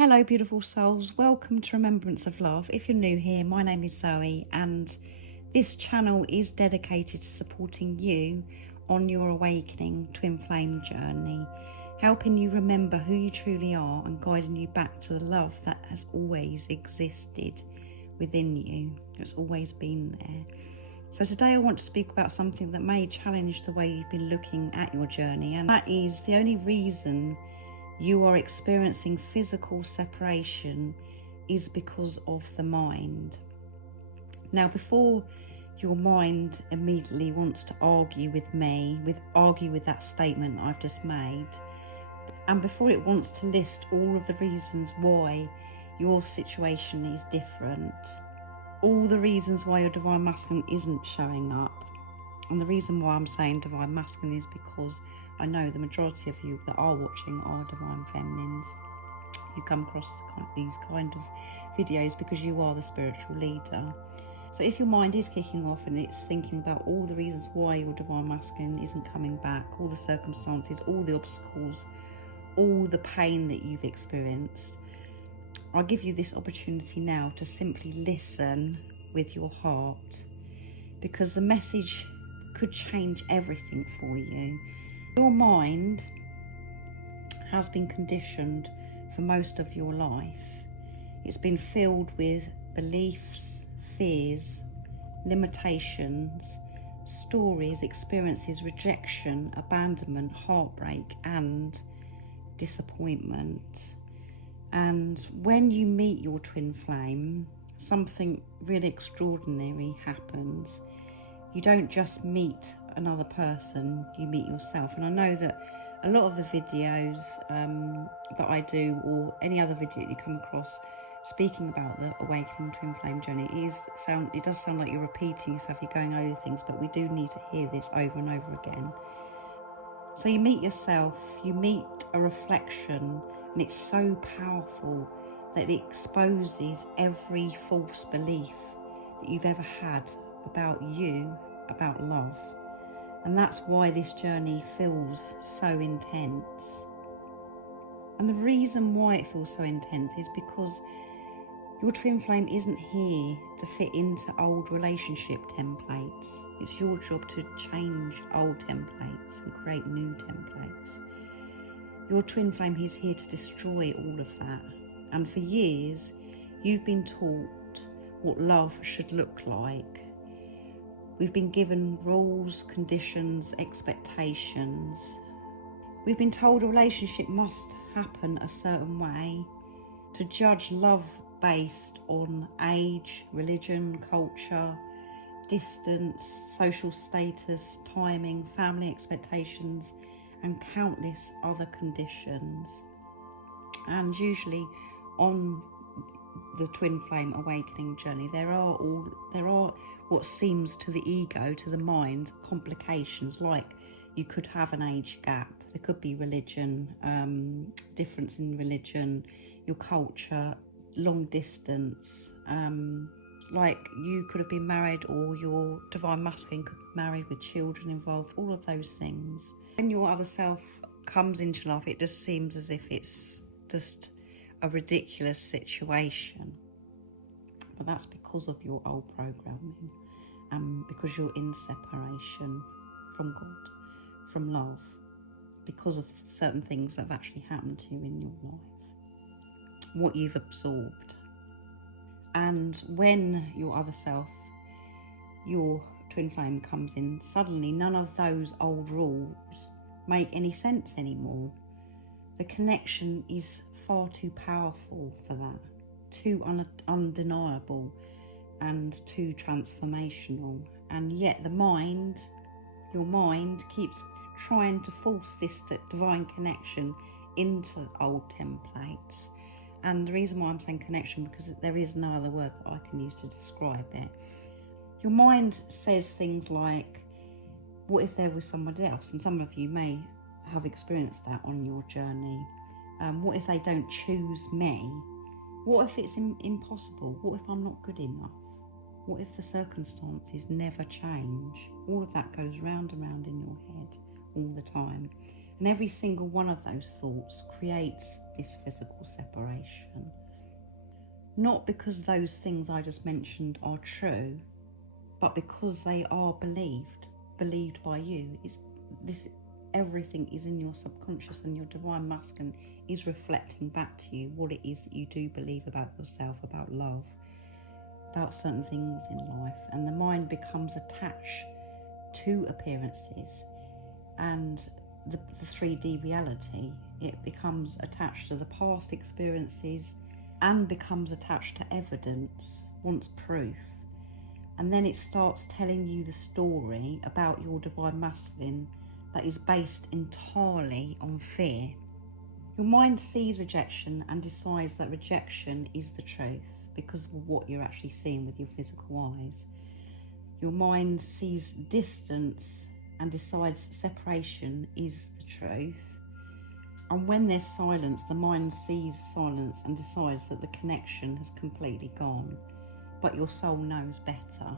Hello beautiful souls, welcome to Remembrance of Love. If you're new here, my name is Zoe and this channel is dedicated to supporting you on your awakening twin flame journey, helping you remember who you truly are and guiding you back to the love that has always existed within you, that's always been there. So today I want to speak about something that may challenge the way you've been looking at your journey, and that is the only reason you are experiencing physical separation is because of the mind. Now, before your mind immediately wants to argue with me, argue with that statement I've just made, and before it wants to list all of the reasons why your situation is different, all the reasons why your divine masculine isn't showing up, and the reason why I'm saying divine masculine is because I know the majority of you that are watching are divine feminines. You come across these kind of videos because you are the spiritual leader. So if your mind is kicking off and it's thinking about all the reasons why your divine masculine isn't coming back, all the circumstances, all the obstacles, all the pain that you've experienced, I'll give you this opportunity now to simply listen with your heart, because the message could change everything for you. Your mind has been conditioned for most of your life. It's been filled with beliefs, fears, limitations, stories, experiences, rejection, abandonment, heartbreak, and disappointment. And when you meet your twin flame, something really extraordinary happens. You don't just meet another person, you meet yourself. And I know that a lot of the videos that I do, or any other video that you come across speaking about the awakening twin flame journey, it does sound like you're repeating yourself, you're going over things, but we do need to hear this over and over again. So you meet yourself, you meet a reflection, and it's so powerful that it exposes every false belief that you've ever had about you, about love. And that's why this journey feels so intense. And the reason why it feels so intense is because your twin flame isn't here to fit into old relationship templates. It's your job to change old templates and create new templates. Your twin flame is here to destroy all of that. And for years, you've been taught what love should look like. We've been given rules, conditions, expectations. We've been told a relationship must happen a certain way, to judge love based on age, religion, culture, distance, social status, timing, family expectations, and countless other conditions. And usually on the twin flame awakening journey, there are what seems to the ego, to the mind, complications, like you could have an age gap, there could be religion, difference in religion, your culture, long distance, like you could have been married, or your divine masculine could be married with children involved, all of those things. When your other self comes into life, it just seems as if it's just a ridiculous situation. But that's because of your old programming, and because you're in separation from God, from love, because of certain things that have actually happened to you in your life, what you've absorbed. And when your other self, your twin flame, comes in, suddenly none of those old rules make any sense anymore. The connection is far too powerful for that, too undeniable and too transformational. And yet the mind, your mind, keeps trying to force this divine connection into old templates. And the reason why I'm saying connection, because there is no other word that I can use to describe it. Your mind says things like, what if there was somebody else? And some of you may have experienced that on your journey. What if they don't choose me? What if it's impossible? What if I'm not good enough? What if the circumstances never change? All of that goes round and round in your head all the time. And every single one of those thoughts creates this physical separation. Not because those things I just mentioned are true, but because they are believed by you. Everything is in your subconscious, and your divine masculine is reflecting back to you what it is that you do believe about yourself, about love, about certain things in life. And the mind becomes attached to appearances and the 3D reality. It becomes attached to the past experiences and becomes attached to evidence, wants proof. And then it starts telling you the story about your divine masculine that is based entirely on fear. Your mind sees rejection and decides that rejection is the truth because of what you're actually seeing with your physical eyes. Your mind sees distance and decides separation is the truth. And when there's silence, the mind sees silence and decides that the connection has completely gone. But your soul knows better.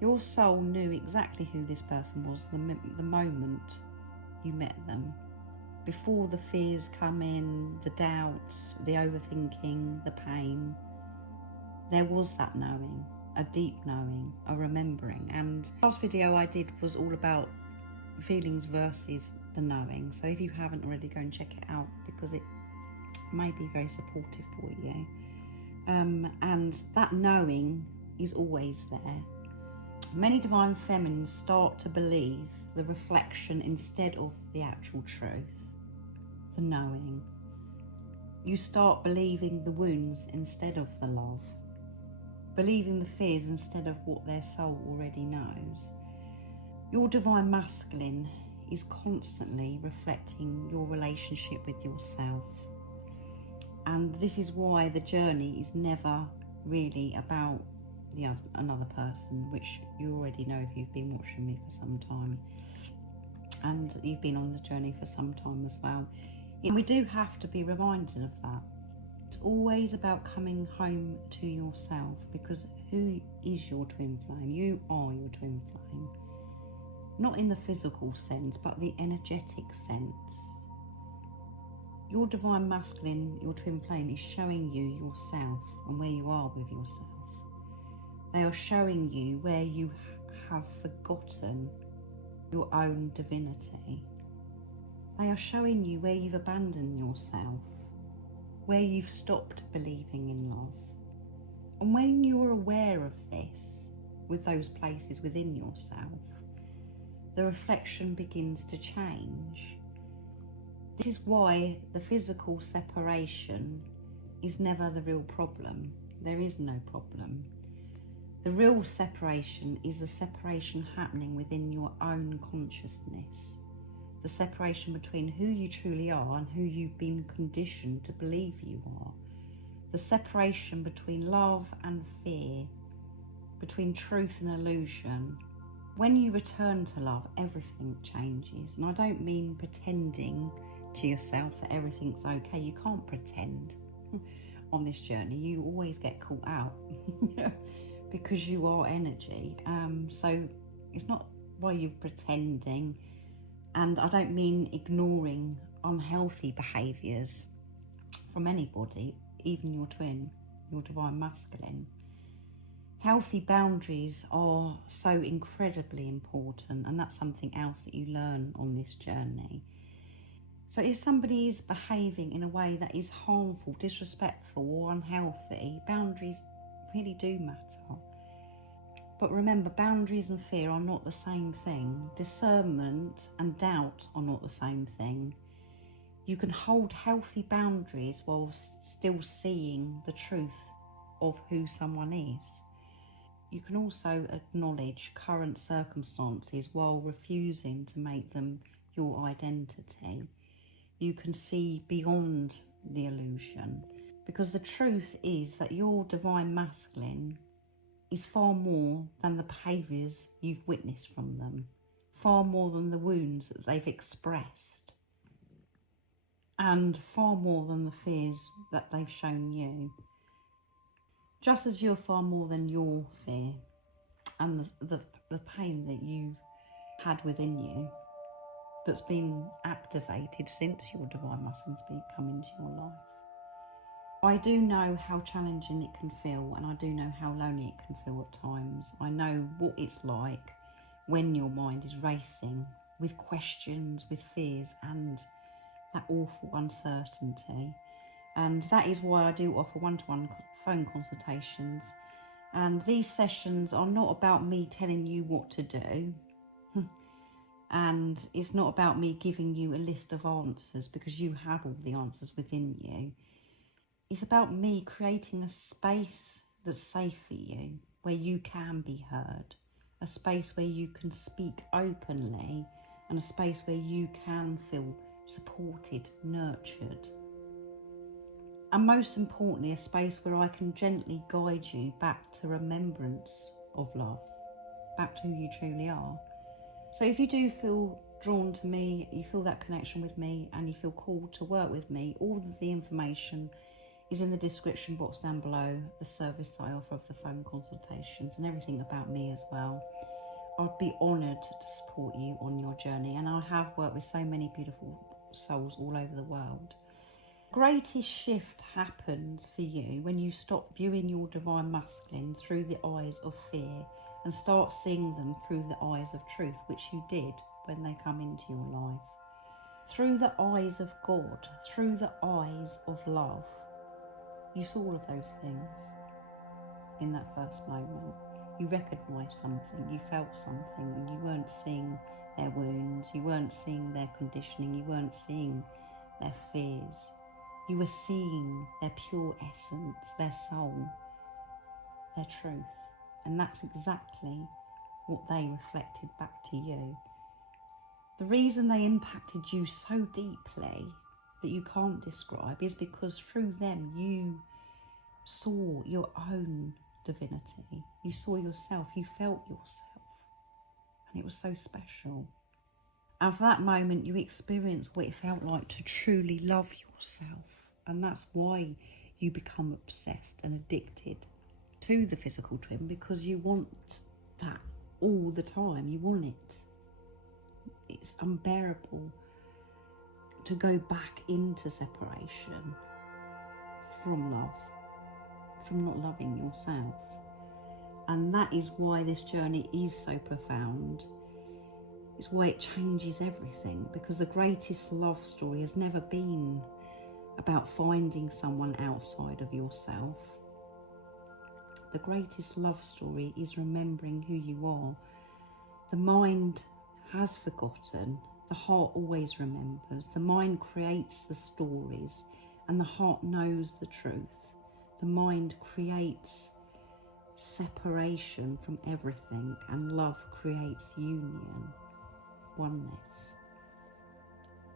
Your soul knew exactly who this person was the moment you met them. Before the fears come in, the doubts, the overthinking, the pain, there was that knowing, a deep knowing, a remembering. And the last video I did was all about feelings versus the knowing. So if you haven't already, go and check it out because it may be very supportive for you. And that knowing is always there. Many divine feminines start to believe the reflection instead of the actual truth, the knowing. You start believing the wounds instead of the love, believing the fears instead of what their soul already knows. Your divine masculine is constantly reflecting your relationship with yourself. And this is why the journey is never really about another person, which you already know if you've been watching me for some time. And you've been on the journey for some time as well. And we do have to be reminded of that. It's always about coming home to yourself, because who is your twin flame? You are your twin flame. Not in the physical sense, but the energetic sense. Your divine masculine, your twin flame, is showing you yourself and where you are with yourself. They are showing you where you have forgotten your own divinity. They are showing you where you've abandoned yourself, where you've stopped believing in love. And when you're aware of this, with those places within yourself, the reflection begins to change. This is why the physical separation is never the real problem. There is no problem. The real separation is the separation happening within your own consciousness. The separation between who you truly are and who you've been conditioned to believe you are. The separation between love and fear, between truth and illusion. When you return to love, everything changes. And I don't mean pretending to yourself that everything's okay. You can't pretend on this journey. You always get caught out because you are energy. So it's not why you're pretending. And I don't mean ignoring unhealthy behaviours from anybody, even your twin, your divine masculine. Healthy boundaries are so incredibly important, and that's something else that you learn on this journey. So if somebody is behaving in a way that is harmful, disrespectful or unhealthy, boundaries really do matter. But remember, boundaries and fear are not the same thing. Discernment and doubt are not the same thing. You can hold healthy boundaries while still seeing the truth of who someone is. You can also acknowledge current circumstances while refusing to make them your identity. You can see beyond the illusion, because the truth is that your divine masculine is far more than the behaviours you've witnessed from them, far more than the wounds that they've expressed, and far more than the fears that they've shown you. Just as you're far more than your fear and the pain that you've had within you. that's been activated since your divine masculines come into your life. I do know how challenging it can feel, and I do know how lonely it can feel at times. I know what it's like when your mind is racing with questions, with fears, and that awful uncertainty. And that is why I do offer one-to-one phone consultations. And these sessions are not about me telling you what to do. And it's not about me giving you a list of answers, because you have all the answers within you. It's about me creating a space that's safe for you, where you can be heard, a space where you can speak openly, and a space where you can feel supported, nurtured. And most importantly, a space where I can gently guide you back to remembrance of love, back to who you truly are. So if you do feel drawn to me, you feel that connection with me, and you feel called to work with me, all of the information is in the description box down below, the service that I offer of the phone consultations and everything about me as well. I'd be honoured to support you on your journey, and I have worked with so many beautiful souls all over the world. The greatest shift happens for you when you stop viewing your divine masculine through the eyes of fear and start seeing them through the eyes of truth, which you did when they come into your life. Through the eyes of God, through the eyes of love. You saw all of those things in that first moment. You recognised something, you felt something, and you weren't seeing their wounds, you weren't seeing their conditioning, you weren't seeing their fears. You were seeing their pure essence, their soul, their truth. And that's exactly what they reflected back to you. The reason they impacted you so deeply that you can't describe is because through them you saw your own divinity. You saw yourself, you felt yourself, and it was so special. And for that moment you experienced what it felt like to truly love yourself, and that's why you become obsessed and addicted to the physical twin, because you want that all the time. You want it. It's unbearable to go back into separation from love, from not loving yourself. And that is why this journey is so profound. It's why it changes everything, because the greatest love story has never been about finding someone outside of yourself. The greatest love story is remembering who you are. The mind has forgotten. The heart always remembers. The mind creates the stories, and the heart knows the truth. The mind creates separation from everything, and love creates union, oneness.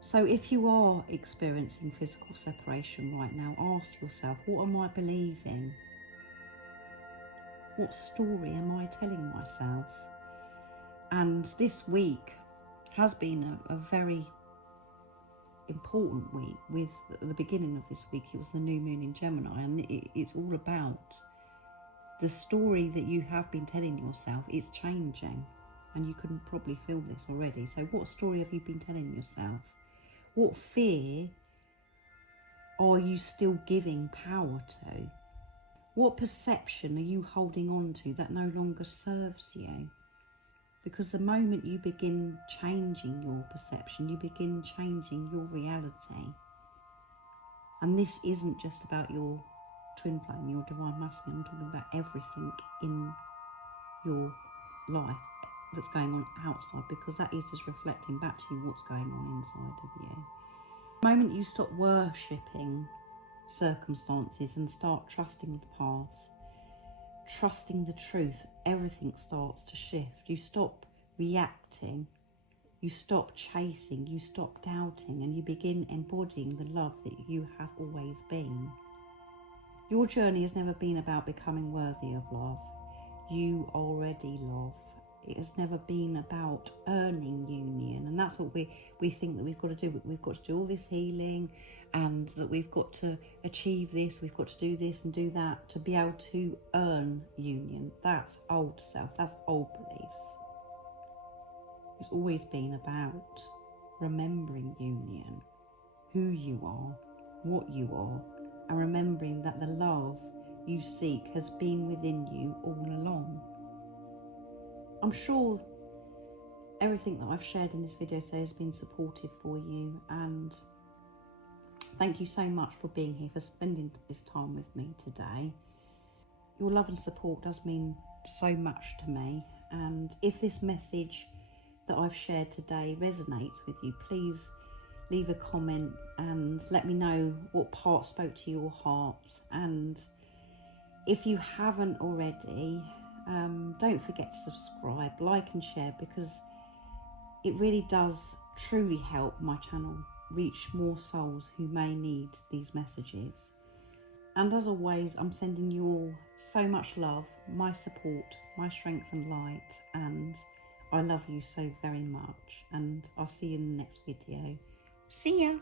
So if you are experiencing physical separation right now, ask yourself, what am I believing? What story am I telling myself? And this week has been a very important week. With the beginning of this week, it was the new moon in Gemini, and it's all about the story that you have been telling yourself is changing, and you can probably feel this already. So what story have you been telling yourself? What fear are you still giving power to? What perception are you holding on to that no longer serves you? Because the moment you begin changing your perception, you begin changing your reality. And this isn't just about your twin flame, your divine masculine. I'm talking about everything in your life that's going on outside, because that is just reflecting back to you what's going on inside of you. The moment you stop worshipping circumstances and start trusting the path, trusting the truth, everything starts to shift. You stop reacting, you stop chasing, you stop doubting, and you begin embodying the love that you have always been. Your journey has never been about becoming worthy of love. You already love. It has never been about earning union, and that's what we think that we've got to do. We've got to do all this healing, and that we've got to achieve this, we've got to do this and do that to be able to earn union. That's old self, that's old beliefs. It's always been about remembering union, who you are, what you are, and remembering that the love you seek has been within you all along. I'm sure everything that I've shared in this video today has been supportive for you, and thank you so much for being here, for spending this time with me today. Your love and support does mean so much to me, and if this message that I've shared today resonates with you, please leave a comment and let me know what part spoke to your heart. And if you haven't already, don't forget to subscribe, like and share, because it really does truly help my channel reach more souls who may need these messages. And as always, I'm sending you all so much love, my support, my strength and light, and I love you so very much, and I'll see you in the next video. See ya!